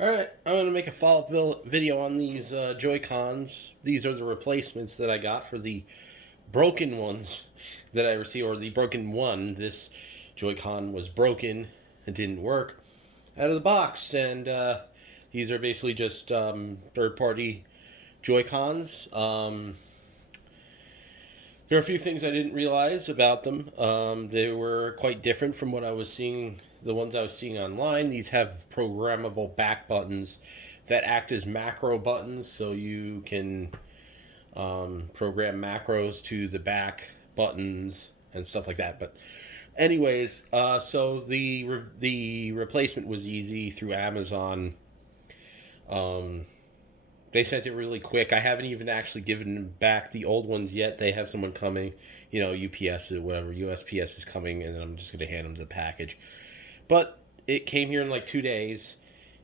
Alright, I'm going to make a follow-up video on these Joy-Cons. These are the replacements that I got for the broken ones that I received, or the broken one. This Joy-Con was broken, it didn't work out of the box, and these are basically just third-party Joy-Cons. There are a few things I didn't realize about them. They were quite different from what I was seeing, the ones I was seeing online. These have programmable back buttons that act as macro buttons, so you can program macros to the back buttons and stuff like that. But anyways, so the replacement was easy through Amazon. Um, they sent it really quick. I haven't even actually given back the old ones yet. They have someone coming, UPS or whatever, USPS is coming, and then I'm just going to hand them the package. But it came here in like 2 days,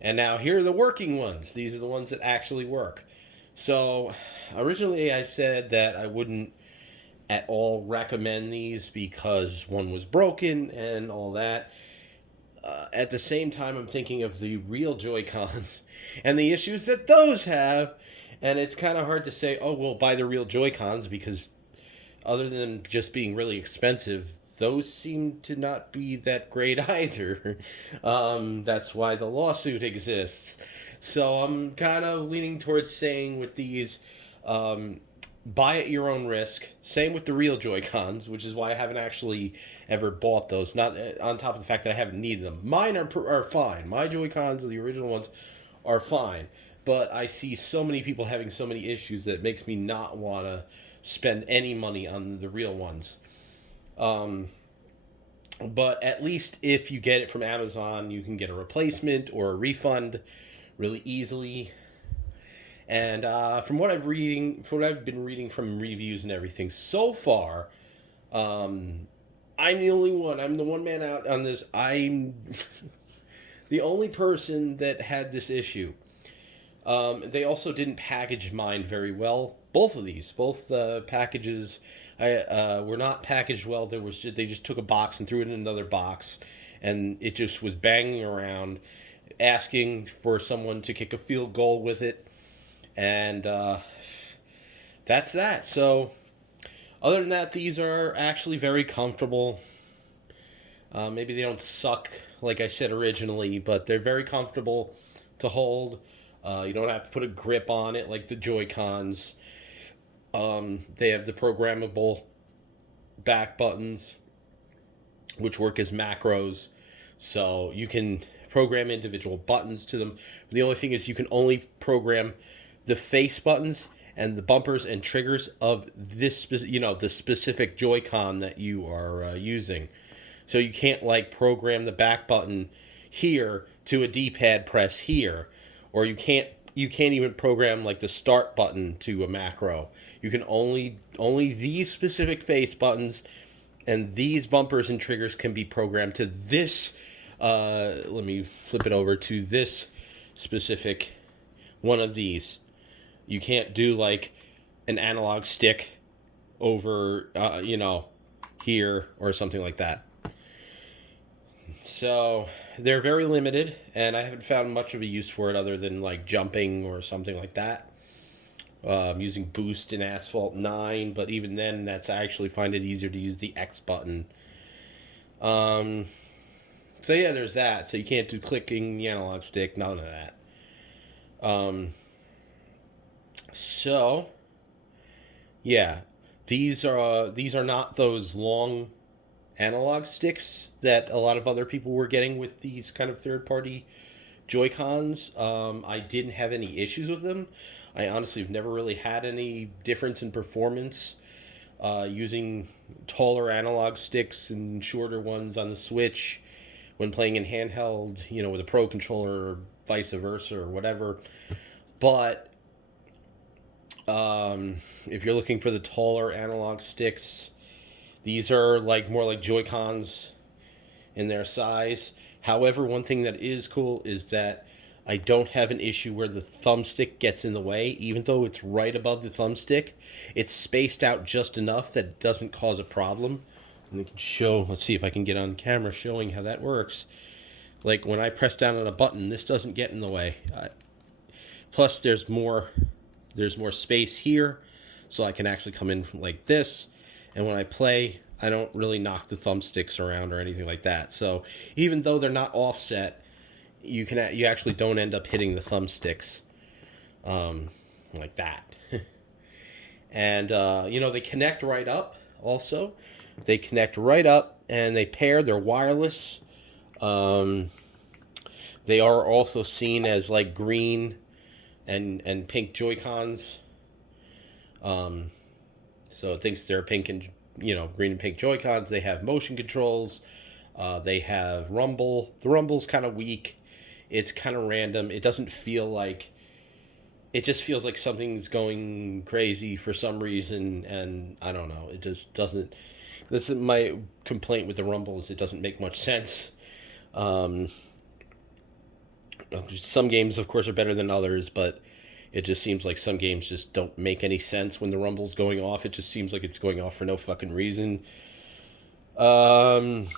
and now here are the working ones. These are the ones that actually work. So originally I said that I wouldn't at all recommend these because one was broken and all that. At the same time, I'm thinking of the real Joy-Cons and the issues that those have. And it's kind of hard to say, oh, well, buy the real Joy-Cons because other than just being really expensive, those seem to not be that great either. That's why the lawsuit exists. So I'm kind of leaning towards saying with these, buy at your own risk. Same with the real Joy-Cons, which is why I haven't actually ever bought those. Not on top of the fact that I haven't needed them. Mine are fine. My Joy-Cons, the original ones, are fine. But I see so many people having so many issues that it makes me not want to spend any money on the real ones. But at least if you get it from Amazon, you can get a replacement or a refund really easily. And from what I've been reading from reviews and everything so far, I'm the only one. I'm the one man out on this. I'm the only person that had this issue. They also didn't package mine very well. Both of these, both packages, were not packaged well. They just took a box and threw it in another box, and it just was banging around, asking for someone to kick a field goal with it, and that's that. So, other than that, these are actually very comfortable. Maybe they don't suck like I said originally, but they're very comfortable to hold. You don't have to put a grip on it like the Joy-Cons. They have the programmable back buttons, which work as macros. So you can program individual buttons to them. The only thing is you can only program the face buttons and the bumpers and triggers of this, the specific Joy-Con that you are using. So you can't program the back button here to a D-pad press here, or you can't even program the start button to a macro. You can only these specific face buttons and these bumpers and triggers can be programmed to this. Let me flip it over to this specific one of these. You can't do an analog stick over here or something like that. So they're very limited, and I haven't found much of a use for it other than jumping or something like that. Using boost in Asphalt 9, but even then, I actually find it easier to use the X button. So yeah, there's that. So you can't do clicking the analog stick, none of that. So yeah, these are not those long analog sticks that a lot of other people were getting with these kind of third-party Joy-Cons. I didn't have any issues with them. I honestly have never really had any difference in performance using taller analog sticks and shorter ones on the Switch when playing in handheld, with a Pro controller or vice versa or whatever. But if you're looking for the taller analog sticks, these are more like Joy-Cons in their size. However, one thing that is cool is that I don't have an issue where the thumbstick gets in the way. Even though it's right above the thumbstick, it's spaced out just enough that it doesn't cause a problem. And we can show, let's see if I can get on camera showing how that works. Like when I press down on a button, this doesn't get in the way. Plus, there's more space here, so I can actually come in like this. And when I play, I don't really knock the thumbsticks around or anything like that. So even though they're not offset, you actually don't end up hitting the thumbsticks like that. And they connect right up. Also, they connect right up, and they pair. They're wireless. Um, they are also seen as like green and pink Joy Cons. Um, so it thinks they're pink and green and pink Joy Cons. They have motion controls. They have rumble. The rumble's kind of weak. It's kind of random. It doesn't feel like. It just feels like something's going crazy for some reason, and I don't know. It just doesn't. This is my complaint with the rumbles. It doesn't make much sense. Um, some games, of course, are better than others, but it just seems like some games just don't make any sense when the rumble's going off. It just seems like it's going off for no fucking reason. But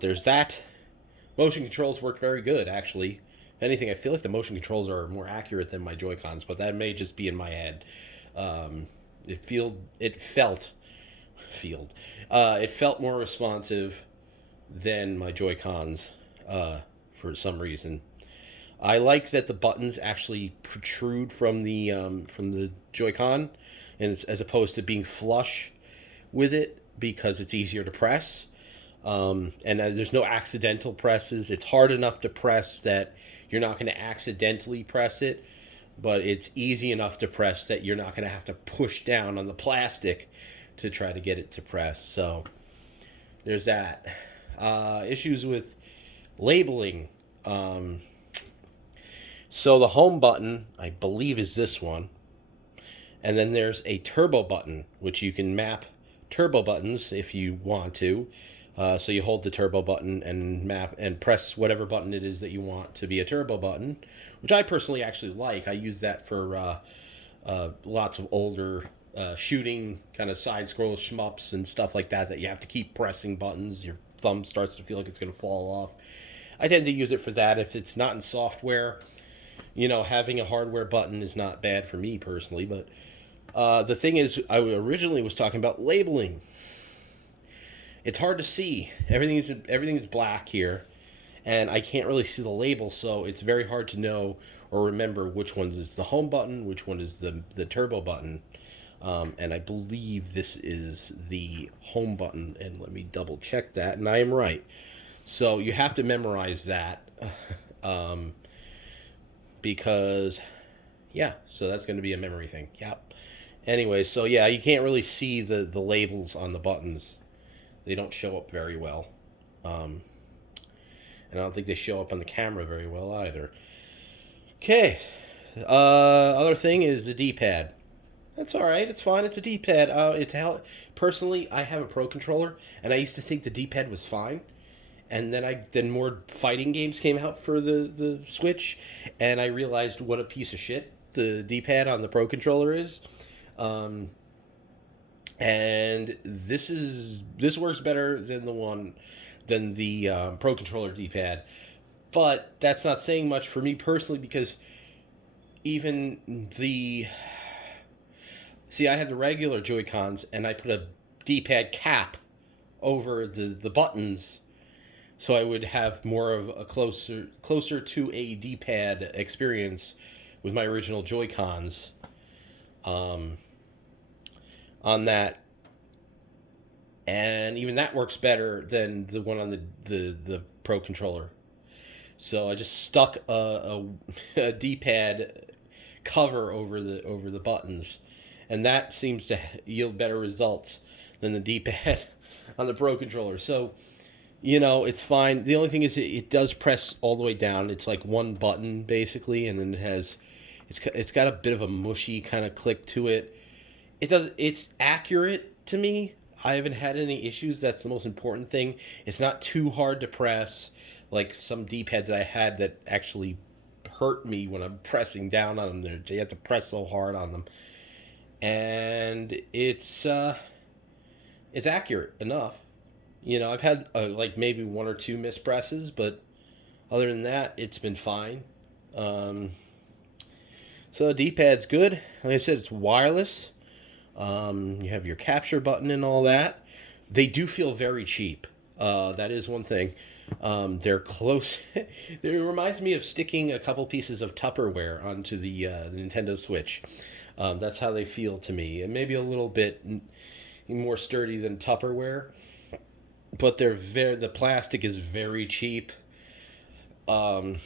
there's that. Motion controls work very good, actually. If anything, I feel like the motion controls are more accurate than my Joy Cons, but that may just be in my head. It felt more responsive than my Joy Cons for some reason. I like that the buttons actually protrude from the Joy-Con, and as opposed to being flush with it because it's easier to press. And there's no accidental presses. It's hard enough to press that you're not going to accidentally press it, but it's easy enough to press that you're not going to have to push down on the plastic to try to get it to press. So there's that. Issues with labeling. So the home button, I believe, is this one. And then there's a turbo button, which you can map turbo buttons if you want to. So you hold the turbo button and map and press whatever button it is that you want to be a turbo button, which I personally actually like. I use that for lots of older shooting kind of side scroll shmups and stuff like that you have to keep pressing buttons. Your thumb starts to feel like it's going to fall off. I tend to use it for that. If it's not in software, having a hardware button is not bad for me personally. But the thing is, I originally was talking about labeling. It's hard to see. Everything's black here, and I can't really see the label, so it's very hard to know or remember which one is the home button, which one is the turbo button. And I believe this is the home button, and let me double check that, and I am right. So you have to memorize that, because, yeah, so that's going to be a memory thing. Yep. Anyway, so yeah, you can't really see the labels on the buttons. They don't show up very well. And I don't think they show up on the camera very well either. Okay. Other thing is the D-pad. That's all right. It's fine. It's a D-pad. Personally, I have a Pro controller, and I used to think the D-pad was fine. And then more fighting games came out for the Switch, and I realized what a piece of shit the D-pad on the Pro controller is. And this works better than the Pro controller D-pad, but that's not saying much for me personally because even I had the regular Joy-Cons and I put a D-pad cap over the buttons, so I would have more of a closer to a D-pad experience with my original Joy-Cons. On that, and even that works better than the one on the Pro controller. So I just stuck a D-pad cover over the buttons, and that seems to yield better results than the D-pad on the Pro controller. So it's fine. The only thing is it does press all the way down. It's like one button basically, and then it's got a bit of a mushy kind of click to it. It's accurate to me. I haven't had any issues. That's the most important thing. It's not too hard to press, like some D-pads I had that actually hurt me when I'm pressing down on them. You have to press so hard on them, and it's accurate enough. I've had like maybe one or two mispresses, but Other than that, it's been fine. Um, so the D-pad's good. Like I said, it's wireless. You have your capture button and all that. They do feel very cheap. That is one thing. They're close. It reminds me of sticking a couple pieces of Tupperware onto the Nintendo Switch. That's how they feel to me, and maybe a little bit more sturdy than Tupperware. But the plastic is very cheap. Um,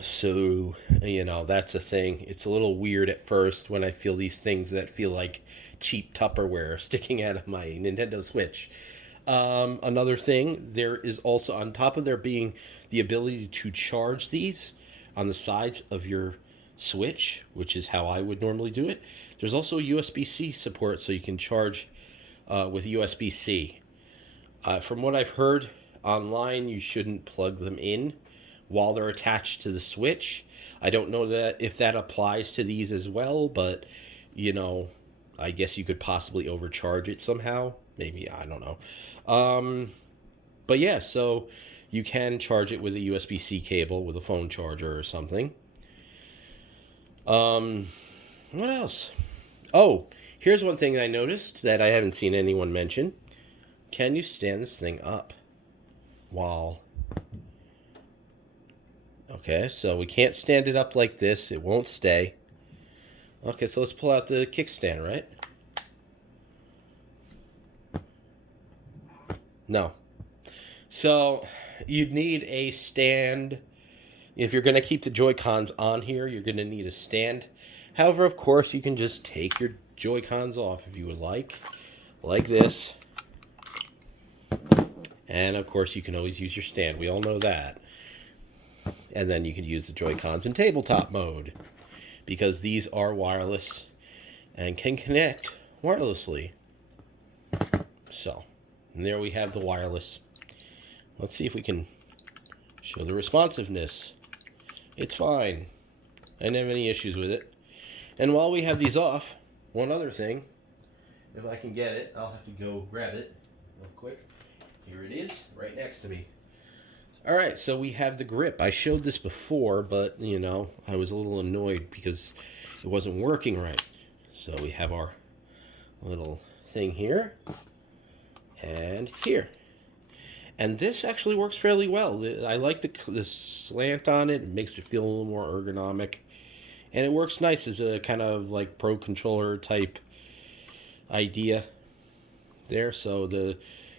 So, that's a thing. It's a little weird at first when I feel these things that feel like cheap Tupperware sticking out of my Nintendo Switch. Another thing, there is also, on top of there being the ability to charge these on the sides of your Switch, which is how I would normally do it, there's also USB C support so you can charge with USB C. From what I've heard online, you shouldn't plug them in while they're attached to the Switch. I don't know that if that applies to these as well, but you know, I guess you could possibly overcharge it somehow. Maybe, I don't know. But yeah, so you can charge it with a USB-C cable with a phone charger or something. What else? Oh, here's one thing I noticed that I haven't seen anyone mention. Can you stand this thing up while... Okay, so we can't stand it up like this. It won't stay. Okay, so let's pull out the kickstand, right? No. So you'd need a stand. If you're going to keep the Joy-Cons on here, you're going to need a stand. However, of course, you can just take your Joy-Cons off if you would like this. And, of course, you can always use your stand. We all know that. And then you can use the Joy-Cons in tabletop mode, because these are wireless and can connect wirelessly. So, and there we have the wireless. Let's see if we can show the responsiveness. It's fine. I didn't have any issues with it. And while we have these off, one other thing, if I can get it, I'll have to go grab it real quick. Here it is, right next to me. All right, so we have the grip. I showed this before, but, I was a little annoyed because it wasn't working right. So we have our little thing here and here. And this actually works fairly well. I like the slant on it. It makes it feel a little more ergonomic. And it works nice as a kind of like pro controller type idea there. So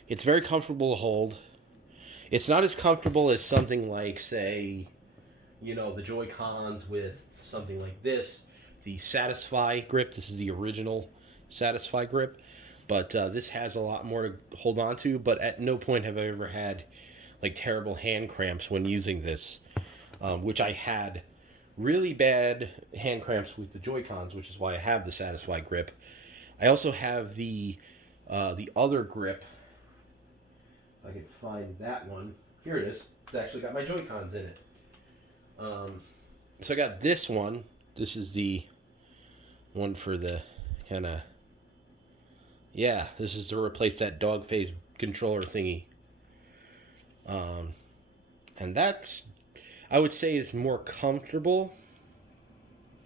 it's very comfortable to hold. It's not as comfortable as something like, say, the Joy-Cons with something like this. The Satisfy grip. This is the original Satisfy grip. But this has a lot more to hold on to. But at no point have I ever had like terrible hand cramps when using this. Which I had really bad hand cramps with the Joy-Cons, which is why I have the Satisfy grip. I also have the other grip. If I can find that one. Here it is. It's actually got my Joy-Cons in it. So I got this one. This is the one for the kind of... Yeah, this is to replace that dog face controller thingy. And that's, I would say, is more comfortable.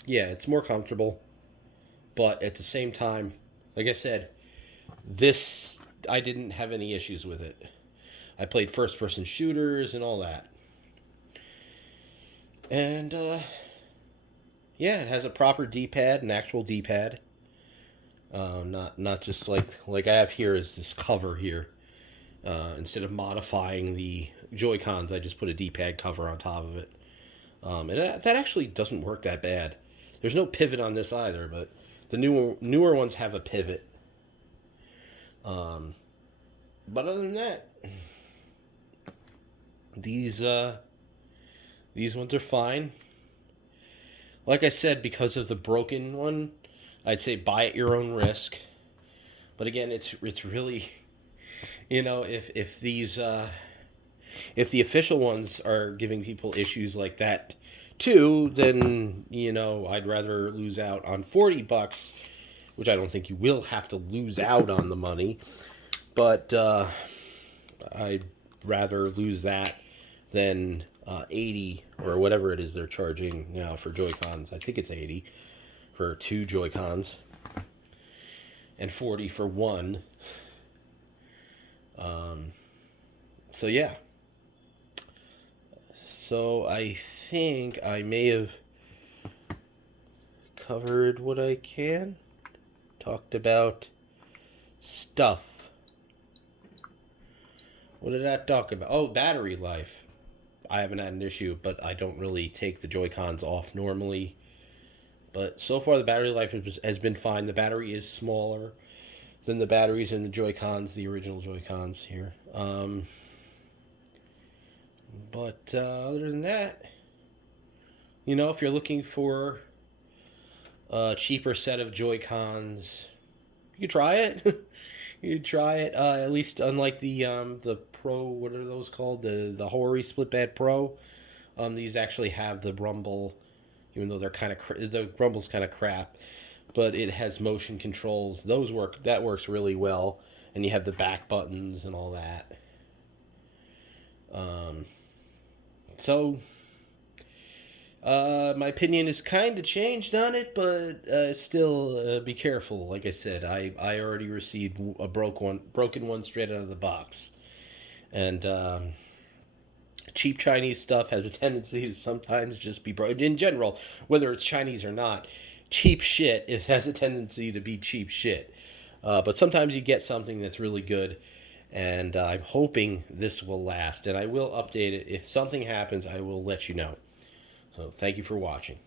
Yeah, it's more comfortable. But at the same time, like I said, this, I didn't have any issues with it. I played first-person shooters and all that. And, yeah, it has a proper D-pad, an actual D-pad. Not just like I have here is this cover here. Instead of modifying the Joy-Cons, I just put a D-pad cover on top of it. And that actually doesn't work that bad. There's no pivot on this either, but the newer ones have a pivot. But other than that, these ones are fine. Like I said, because of the broken one, I'd say buy at your own risk. But again, it's really, if these if the official ones are giving people issues like that too, then I'd rather lose out on $40, which I don't think you will have to lose out on the money, but I'd rather lose that than 80 or whatever it is they're charging now for Joy-Cons. I think it's 80 for 2 Joy-Cons and 40 for one. So yeah. So I think I may have covered what I can. Talked about stuff. What did I talk about? Oh, battery life. I haven't had an issue, but I don't really take the Joy-Cons off normally. But so far, the battery life has been fine. The battery is smaller than the batteries in the Joy-Cons, the original Joy-Cons here. But other than that, if you're looking for a cheaper set of Joy-Cons, you try it. You try it. At least unlike the Pro, what are those called? The Hori Split Bed Pro. These actually have the rumble, even though they're the rumble's kind of crap, but it has motion controls. Those work. That works really well, and you have the back buttons and all that. So my opinion is kind of changed on it, but still be careful. Like I said, I already received a broken one straight out of the box, and cheap Chinese stuff has a tendency to sometimes just be broken. In general, whether it's Chinese or not, cheap shit it has a tendency to be cheap shit. But sometimes you get something that's really good, and I'm hoping this will last. And I will update it if something happens. I will let you know. So thank you for watching.